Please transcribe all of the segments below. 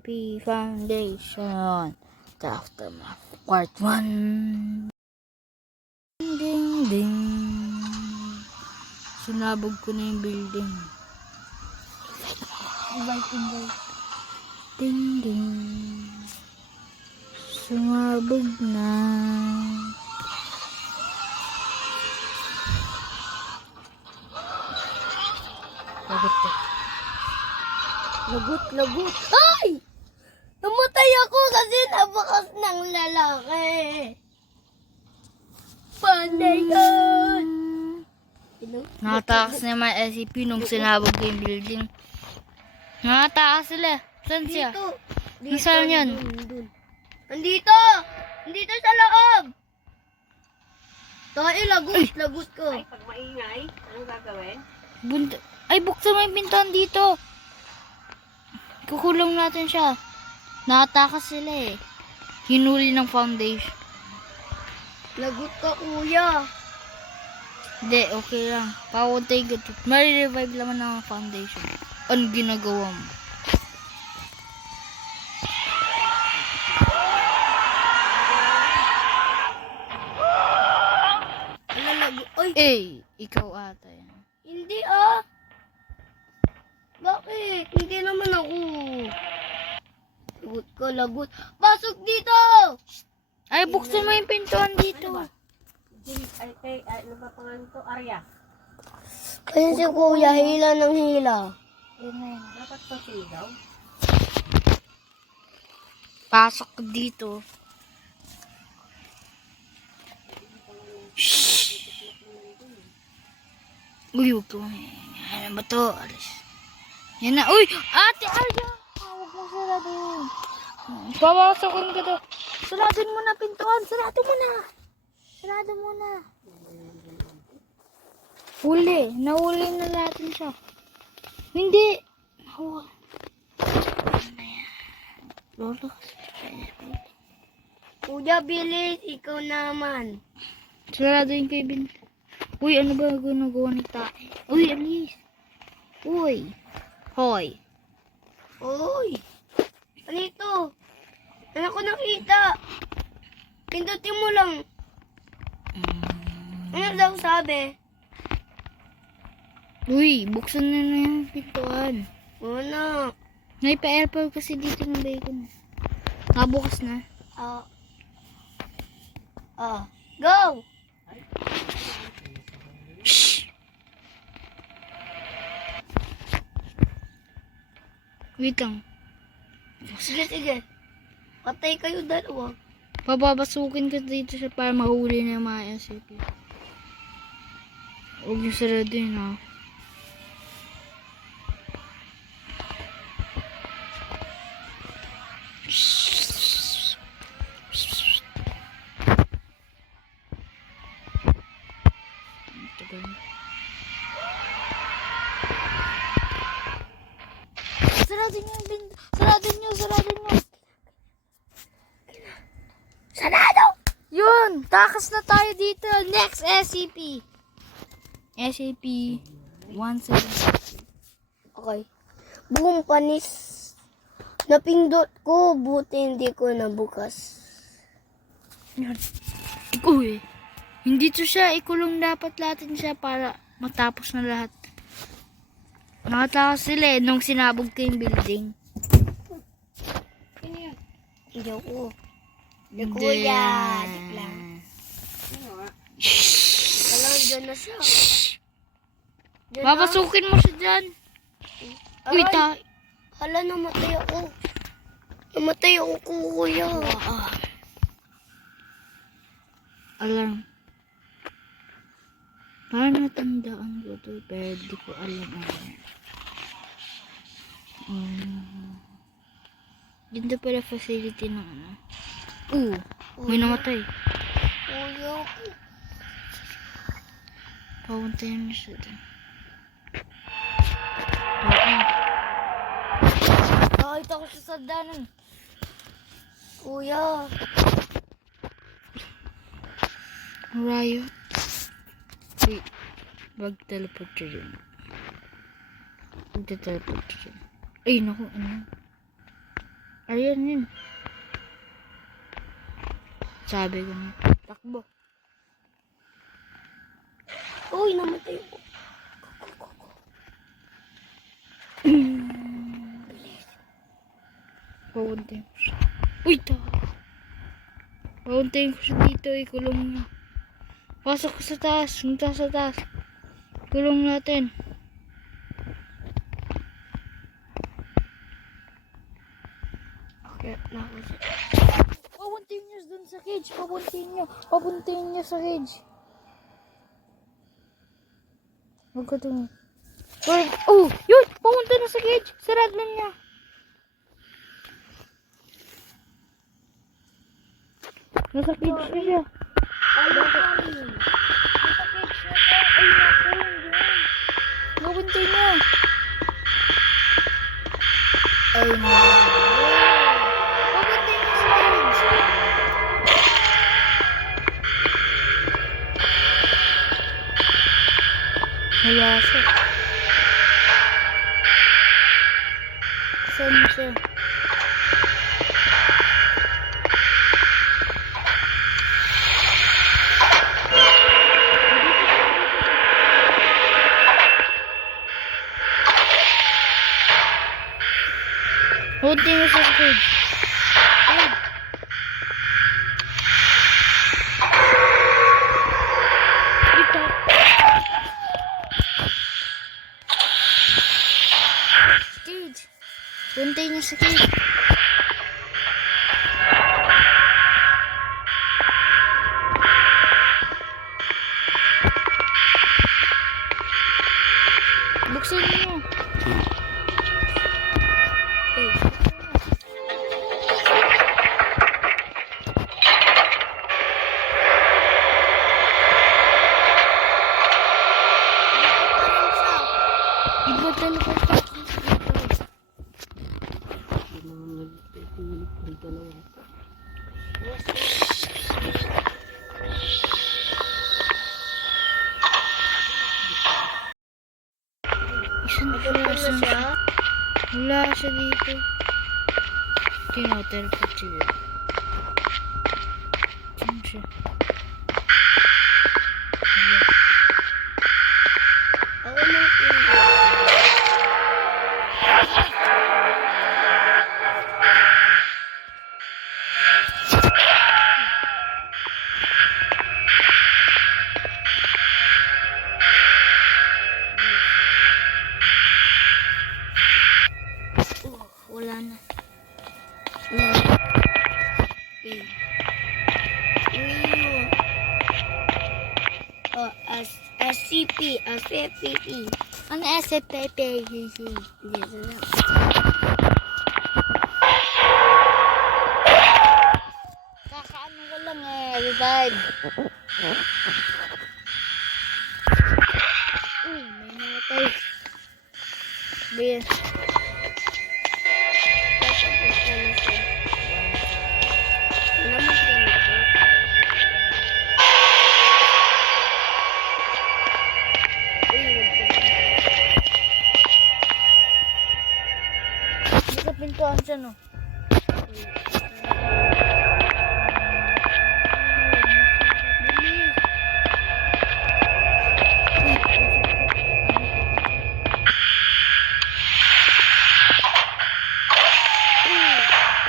Foundation. The Aftermath Part 1. Ding ding ding. Sinabog ko na yung building. Invite. Ding ding. Sumabog na. Lagot. Ay! Namatay ako kasi nabakas ng lalaki. Panday yun! Nakatakas na yung mga SCP nung sinabog ko yung building. Nakatakas sila. Saan siya? Nasaan yan? Nandito! Nandito sa loob! Tayo, lagot ko. Ay, pag maingay, anong gagawin? Ay, buksan mo yung pintuan dito. Kukulong natin siya. Nakatakas sila eh. Hinuli ng foundation. Lagot ka, kuya. Hindi, okay lang. Pakuntay ko. Mari-revive naman ng foundation. Ano ginagawa mo? Oy, Ikaw ata yan. hindi ah. Bakit? Hindi naman ako. Lagot. Pasok dito! Ay, buksan mo yung pintuan dito. Ano ba pangalan to? Arya. Ayun si kuya, hila ng hila. Dapat pa sigaw. Pasok ka dito. Uy, huwag ko. Ano ba to? Alis. Yan na. Uy! Ate Arya! Huwag mo saradin. Papasokin ka to. Saradin mo na pintuan. Sarado mo na. Huli. Nahuli na natin siya. Hindi. Nahuli. Ano yan? Lolo kasi. Kuya, bilis. Ikaw naman. Sarado yung kay Uy, ano ba ginagawa ni Tae? Uy, alis. Uy. Hoy. Uy! Ano ito? Ano ko nakita? Pindutin mo lang. Ano daw sabi? Uy, buksan na yung pintuan. Ano? May pa-airport kasi dito ng bacon. Nabukas na. Go! Shh! Wait lang. Sige. Patay kayo dalawa. Papapasukin ka dito siya para mahuli na yung mga SCP. Huwag yung sarado yun, ha. Sarado nyo. Sarado! Yun! Takas na tayo dito. Next SCP. SCP-170. Okay. Buong panis. Napindot ko, buti hindi ko nabukas. Uy, hindi to siya. Ikulong dapat natin siya para matapos na lahat. Nakatakas sila eh nung sinabog ko yung building. Hindi ako. Hindi. Kuya, dik lang. Alam, dyan na siya. Dyan na. Papasukin mo siya dyan. Uy, Aray, hala, namatay ako. Namatay ako, kuya. Alam. Parang natandaan ko to, pero di ko alam ano. Ganda pala facility ng ano. May namatay. Kuya, Papuntayin mo siya dun. Nakita ko siya sa danan. kuya. Riot. Wait. Mag-teleport siya dyan. Mag-teleport siya dyan. Ay, naku, ano? Ayan yun. Sabi ko na. Takbo. Uy, namatay ako. Papuntayin ko siya. Uy, papuntayin ko siya dito. Ikulong niya. Pasok ko sa taas. Punta sa taas. Kulong natin. Okay, na ako siya. Papuntayin niyo dun sa cage. Papuntayin niyo sa cage. Huwag ka tumingin. Oh, yun! Pumunta na sa cage. Sarad na niya. Nasa cage na siya. Nasa cage na siya. Ay, nakulong doon. Papuntayin niya. Ay, no. Papuntayin niya sa cage. Mayasok. Saan siya? Hunting niya sa cage. Cage. Ito. Cage. Hunting niya sa cage. Buksan niyo. Cage. Iba talaga ito. Wala siya dito. Tinoteleport siya. Saan siya? Wala. Ako nang pinto. Wala na. Okay. Oh, SCP, SCP. Ano SFPP? Dito na. Kakaano ko lang revive. Uy, may namatay. Beer. Papunta na siya. Namatay na siya. Uy, wag ka na. Nasa pintuan siya, no?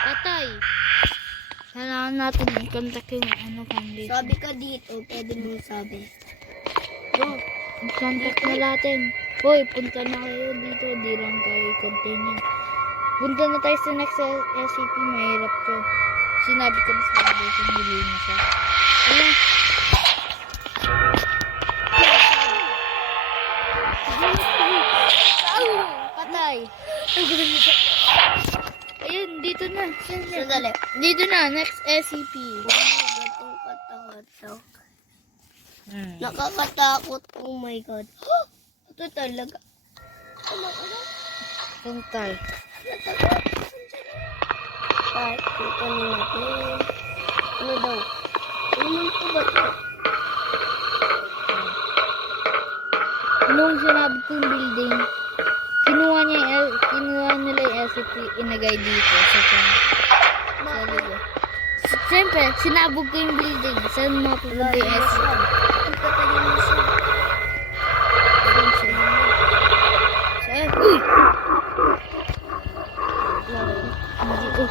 Patay. Kailangan natin i-contact yung foundation. Sabi ka dito, pwede mo sabi. Go. I-contact na natin. Hoy, punta na kayo dito. Di lang kayo i-contain yan. Punta na tayo sa next SCP. Mahirap to. Sinabi ko na sa foundation. Huli na siya. Ayan. Patay. Ayun, dito na. Sandali. Dito na, next SCP. Gatong katakot. Nakakatakot. Oh my God. Ito talaga. Pantay. Natakot. Kahit kukunin natin. Ano daw? Ano ko ba ito? Nung sinabi ko yung building, kinuha niya nila yung SCP inagay dito sa sabi ko. Siyempre, sinabog ko yung building. Saan mapupunta yung SCP? Ipatayin mo siya. Saan siya? Saan? Uy! Hindi.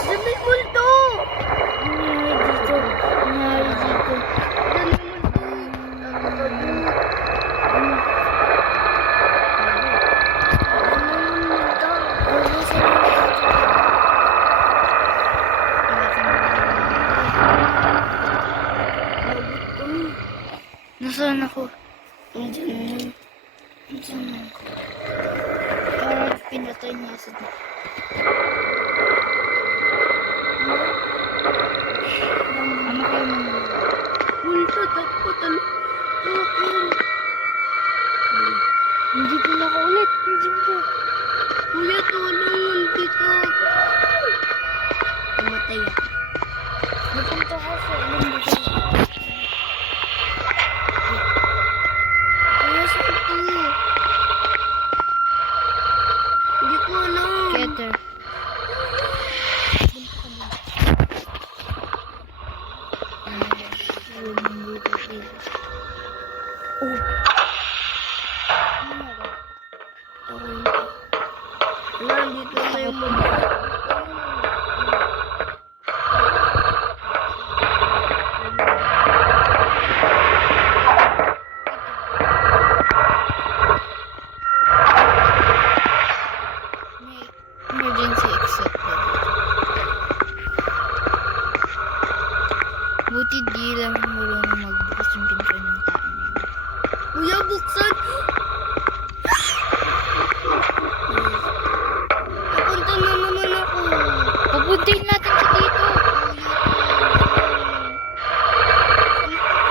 Diyan may multo! Nangyari dito. Diyan may multo. Nasaan ako? Diyan. Nasaan ako? Parang pinatay niya sa ano kayo mga Multo, takot. hindi ko na ako ulit. Hindi ko. Kuya, tulong dito. Namatay ako. Napunta ako sa ilang lugar. Kuya, sakit to. Hindi ko alam. Keter. Nandito na yung multo. May emergency exit na dito. Buti di lang marunong magbukas yung pinto ng tao. Kuya, buksan. Papunta na naman ako. Papuntayin natin siya dito.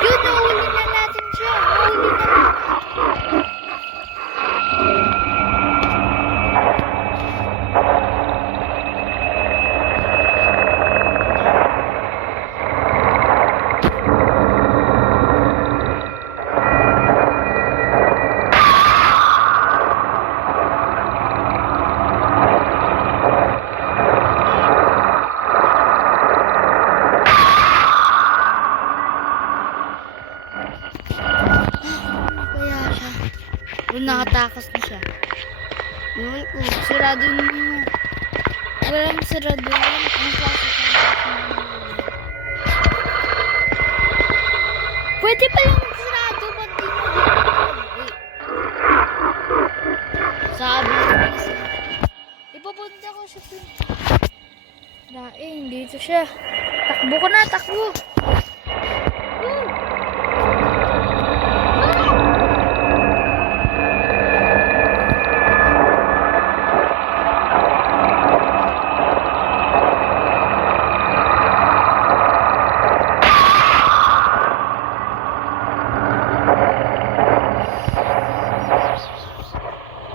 Yun, nahuli na natin siya. Nahuli na natin. Kaya siya. Kung nakatakas na siya. Yun ko. Sarado na. Walang sarado yan. Ang klase ka. Pwede pa lang sarado. Ba't di mo uy. Sabi ko na siya. Ipapunta ko siya dun. Daing, dito siya. Takbo ka na, takbo.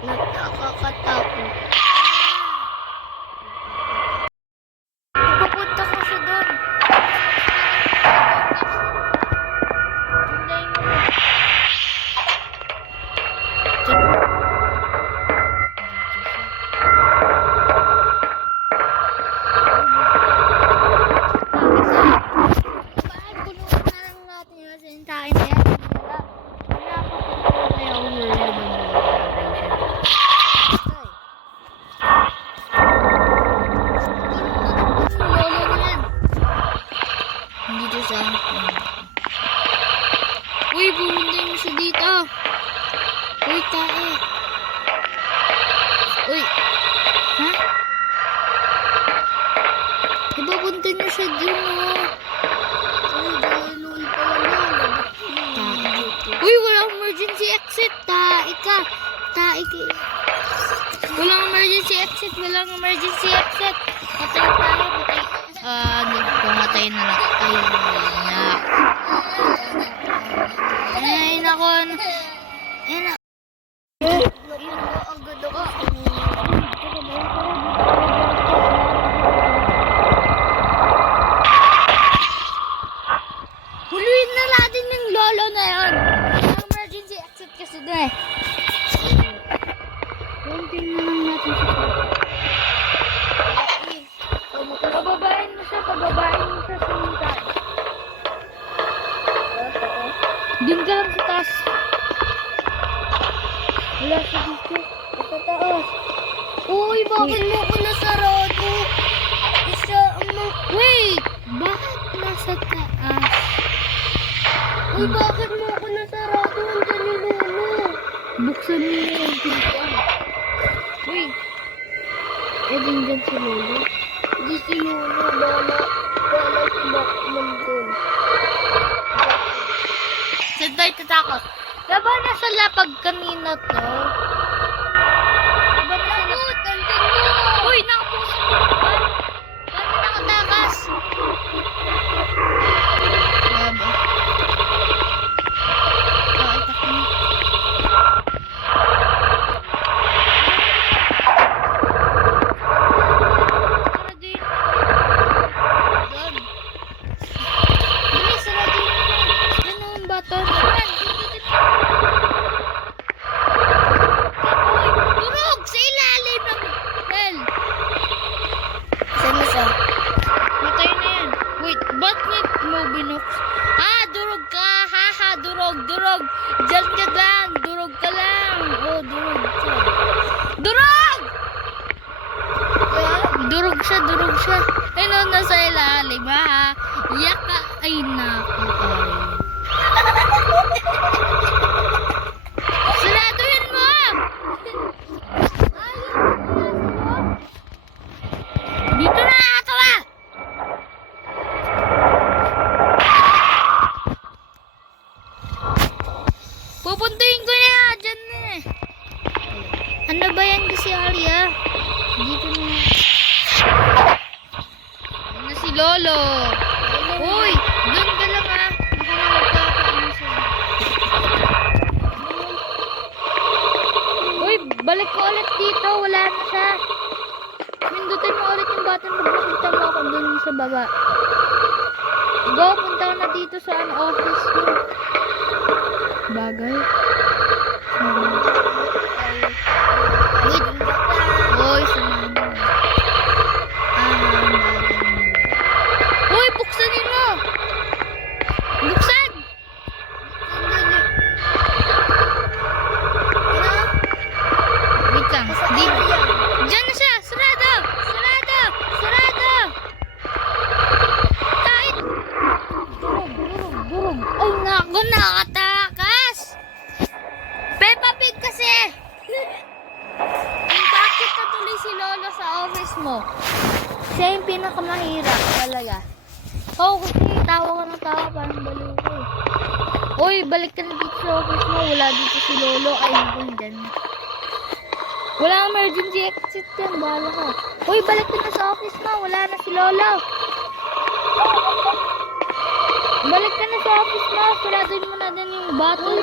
Nakakatakot. Pupunta ko siya doon. Hintayin mo. Bakit punuan na lang natin yung sintahin na yan? Wala pa kung kaya ulo dito sa uy, bumunday mo siya dito. Uy, tae. Uy. Ha? Ipapunta niyo siya dun, oh. Uy, walang emergency exit. Tae ka. Tae ka. Walang emergency exit. Walang emergency exit. Patay tayo. Patay. Pumatay na lang. Ay, na. Ay, nako. Ay, nako. Agad ako. Huluin na natin yung lolo na yun. Walang emergency exit gusto na eh. Kunting na lang natin siya. Pababain mo siya sa mintan. Doon ka lang sa taas. Wala siya dito. Sa taas. Uy, bakit mo ako nasarado? Isa, Wait! Bakit nasa taas? Uy, bakit mo ako nasarado? Nandiyan yung lolo. Buksan mo yung pintuan. Uy! Eh, dyan si Lolo. Di si lolo. Bala si Batman dun. Saan tayo tatakot? Diba nasa lapag kanina to? Diba nasa lapag? Nandiyan mo. Uy! Nakabukas ang pintuan! Bakit nakatakas? Grabe. Itak mo. Sarado yun. Doon. Bilis, sarado yun. Yan ang button. Yan, dito. Uy, durog sa ilalim ng bell. Saan na siya? Matay na yan. Wait, ba't mo binuksan? Durog ka. Haha, durog. Diyan ka lang. Durog ka lang. Oh, durog ka. Durog! Durog siya. Ay, no, nasa ilalim, ha? Yaka. Ay, naku. Saraduhin mo! Dito na nakatawa! Pupuntuin ko na yan, dyan na eh. Ano ba yan kasi Arya? Dito na. Ayan na si Lolo. Uy, doon ka lang ha. Baka magkakaano siya. Uy, balik ko ulit dito. Wala na siya. Pindutin mo ulit yung button pag nakita mo ako doon sa baba. Go, punta ka na dito sa office mo. Bagay. Wait. Hoy, sumama. Bagay. Hoy, buksanin mo! Buksan! Wait lang. Diyan na siya! Sarado! Kahit! Durog. Ay, naku, nakatakas! Peppa Pig kasi! Bakit natuloy si Lolo sa office mo? Siya yung pinakamahirap talaga. Oo, kasi tawa ka ng tawa, parang baliw ko eh. Uy, balik ka na dito sa office mo. Wala dito si Lolo. Ay, hindi dyan. Wala emergency exit yan. Bahala ka. Uy, balik ka na sa office mo. Wala na si Lolo. Balik ka na sa office mo. Suraduin mo na din yung bottle.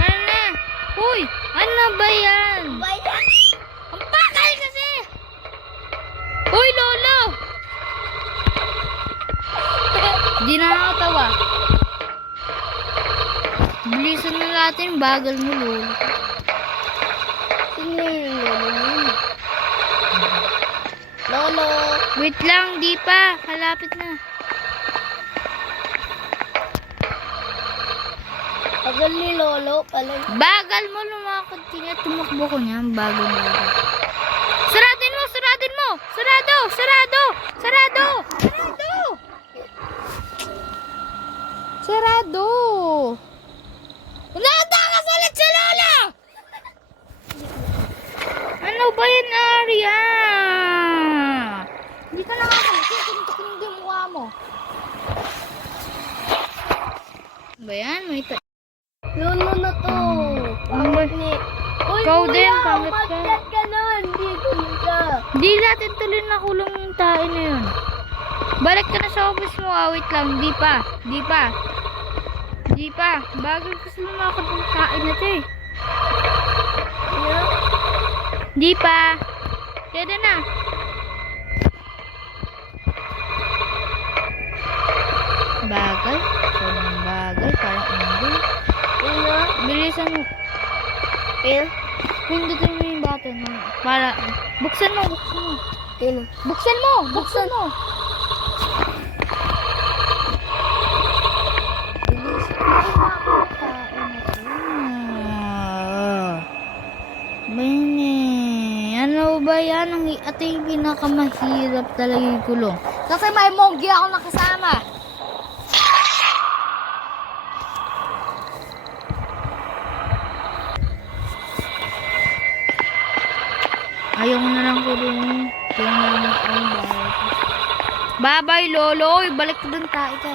Ano na? Uy, ano ba yan? Ang pakal kasi! Uy, Lolo! Di na nakatawa. Bilisan na natin, bagal mo, Lolo. Sino yung lolo? Wait lang, di pa. Kalapit na. Tagal ni lolo pala. Bagal mo lumakad. Tingnan, tumakbo ko niyan. Bagal mo. Saradin mo! Sarado! Natakas ulit si Lola! Ano ba yan, Arya? Hindi ka nakakalit. Tinitik yung mukha mo. Ba yan? May Lolo na to. Ano ba? Uy, Ikaw kuya, din, pangit ka. umakyat ka nun. Dito na siya. Di natin tuloy na kulong yung tayo na yun. Balik ka na sa office mo. Wait lang. Di pa. Bagal kasi lumakad ng kain na ito eh. Di pa. Pwede na. Bagay. Sobrang bagay. Parang unggoy. Yun na. Bilisan mo. Ayun. Pindutin mo yung button mo. Para, buksan mo. Ayun. Buksan mo. Bilis. Bene. Ano ba yan? Ito yung pinakamahirap talaga yung kulong. Kasi may mogi ako nakasama. Ayaw ko na lang kulong. Kaya na lang ang bahay. Babay, lolo. Balik ko dun tayo ka.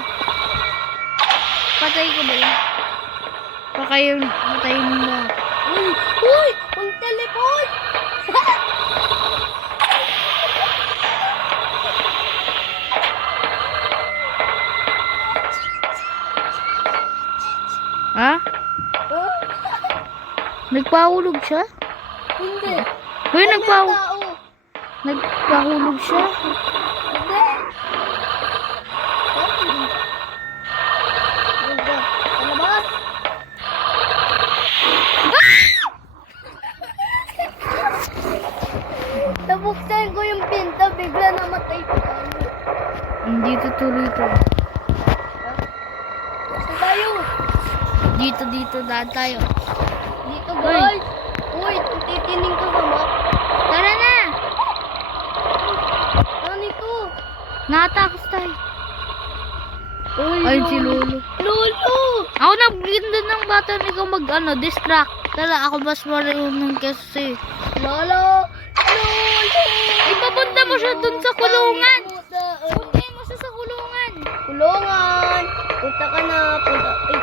Patay ko ba yun? Patay mo na. Uy! Ang telepon! Ha? Oh, Nagpahulog siya? hindi. Uy, Walang tao. nagpahulog siya. Hindi. Hindi. Sa labas. Nabuksan ko yung pinto, bigla namatay ko. Hindi tutuloy to. Gusto tayo. Dito, daan tayo. Dito, guys. Uy, titining ko sa map. Tara na! Ano ito? Natakas tayo. Uy, Ayun si Lolo. Lolo! Ako nag-ganda ng bata, ikaw distract. Tara, ako mas marunong kasi. Lolo! Ipapunta mo siya dun sa kulungan. Puntayin mo siya sa kulungan. Kulungan! Punta ka na, punta. Ay,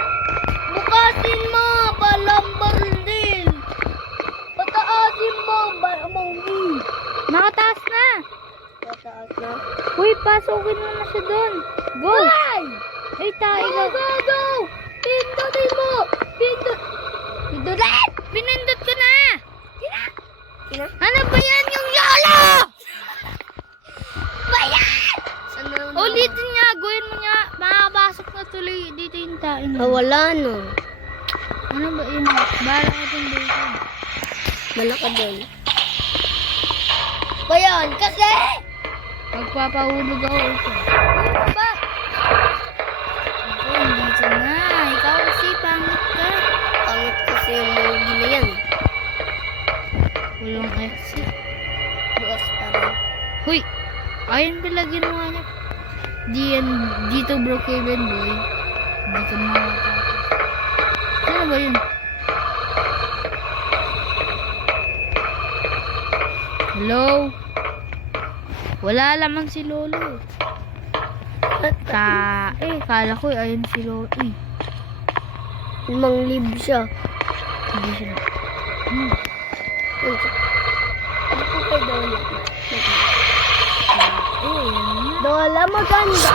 bukasin mo! Balambar din! Pataasin mo! Balamanggi! Nakataas na. Pataas na. Uy, pasukin mo na siya dun. Go! Ay! Ay, tayo. Go, go, go! Pindutin mo! Pindutin! Pinindot ko na. Kina? Ano ba yan yung yolo? Bayan! Saan na? Ulitin nga, gawin mo nga. Makakapasok na tuloy dito yung tayo. Wala no. Ano ba yun? Bala ka dun dito. Malaka doon. Bayan! Kasi! Magpapahulog ako ito. Ano ba? Ako, dito na. Ikaw kasi, pangit ka. Pangit kasi yung mga gina yan. Walang exit. Bukas pa rin. Huy! Ayun pala ginawa niya. Dito bro, Kevin boy. Dito makakapos. Sino ba yun? Hello? Wala lamang si Lolo. Kala ko ayun si Lolo. Eh, 5,000 siya. hindi siya. Ano po kay Dola? Yan na. Dola maganda.